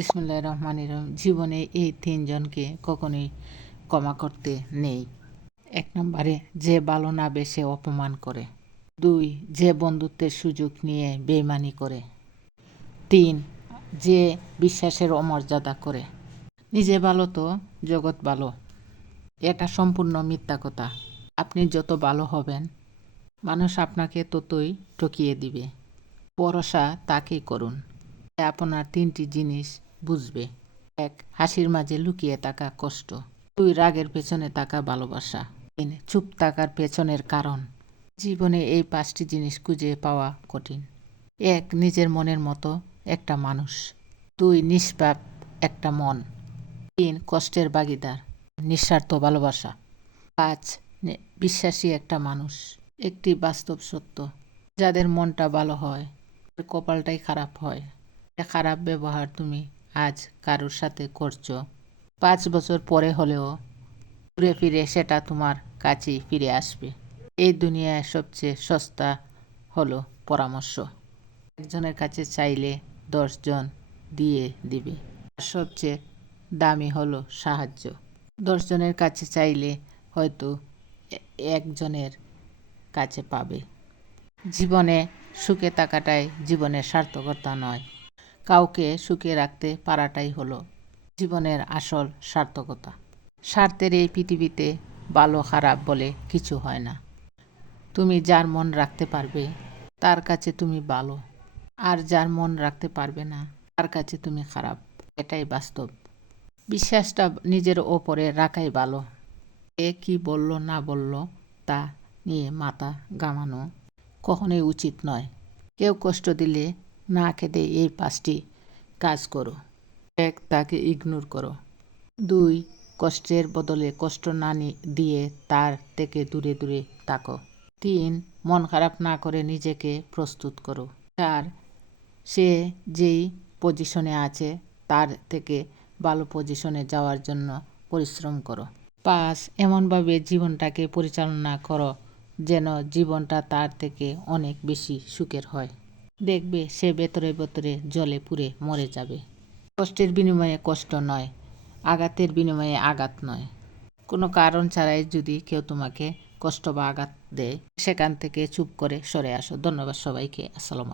বিসমিল্লাহির রহমানির রহিম। জীবনে এই তিনজনকে কখনোই ক্ষমা করতে নেই। ১ নম্বরে, যে ভালো না বেসে অপমান করে। ২, যে বন্ধুত্বের সুযোগ নিয়ে বেইমানি করে। ৩, যে বিশ্বাসের অমর্যাদা করে। নিজে ভালো তো জগৎ ভালো, এটা সম্পূর্ণ মিথ্যা কথা। আপনি যত ভালো হবেন, মানুষ আপনাকে ততই ঠকিয়ে দিবে। ভরসা তাকেই করুন, আপনার ৩টি জিনিস বুঝবে। ১, হাসির মাঝে লুকিয়ে থাকা কষ্ট। ২, রাগের পেছনে থাকা ভালোবাসা। ৩, চুপ থাকার পেছনের কারণ। জীবনে এই ৫টি জিনিস খুঁজে পাওয়া কঠিন। ১, নিজের মনের মতো একটা মানুষ। ২, নিষ্পাপ একটা মন। ৩, কষ্টের ভাগিদার, নিঃস্বার্থ ভালোবাসা। ৫, বিশ্বাসী একটা মানুষ। একটি বাস্তব সত্য, যাদের মনটা ভালো হয়, কপালটাই খারাপ হয়। খারাপ ব্যবহার তুমি আজ কারোর সাথে করছো, ৫ বছর পরে হলেও ঘুরে ফিরে সেটা তোমার কাছেই ফিরে আসবে। এই দুনিয়ায় সবচেয়ে সস্তা হলো পরামর্শ। একজনের কাছে চাইলে ১০ জন দিয়ে দিবে। আর সবচেয়ে দামি হলো সাহায্য। ১০ জনের কাছে চাইলে হয়তো একজনের কাছে পাবে। জীবনে সুখে থাকাটাই জীবনের সার্থকতা নয়, কাউকে সুখে রাখতে পারাটাই হলো জীবনের আসল সার্থকতা। স্বার্থের এই পৃথিবীতে ভালো খারাপ বলে কিছু হয় না। তুমি যার মন রাখতে পারবে তার কাছে তুমি ভালো, আর যার মন রাখতে পারবে না তার কাছে তুমি খারাপ। এটাই বাস্তব। বিশ্বাসটা নিজের ওপরে রাখাই ভালো। কে কি বলল না বলল তা নিয়ে মাথা ঘামানো কখনোই উচিত নয়। কেউ কষ্ট দিলে না খেতে এই ৫টি কাজ করো। ১, তাকে ইগনোর করো। ২, কষ্টের বদলে কষ্ট না দিয়ে তার থেকে দূরে দূরে থাকো। ৩, মন খারাপ না করে নিজেকে প্রস্তুত করো। ৪, সে যেই পজিশনে আছে তার থেকে ভালো পজিশনে যাওয়ার জন্য পরিশ্রম করো। ৫, এমনভাবে জীবনটাকে পরিচালনা করো যেন জীবনটা তার থেকে অনেক বেশি সুখের হয়। দেখবে সে ভেতরে ভেতরে জ্বলে পুড়ে মরে যাবে। কষ্টের বিনিময়ে কষ্ট নয়, আঘাতের বিনিময়ে আঘাত নয়। কোনো কারণ ছাড়াই যদি কেউ তোমাকে কষ্ট বা আঘাত দেয়, সেখান থেকে চুপ করে সরে আসো। ধন্যবাদ সবাইকে। আসসালামু আলাইকুম।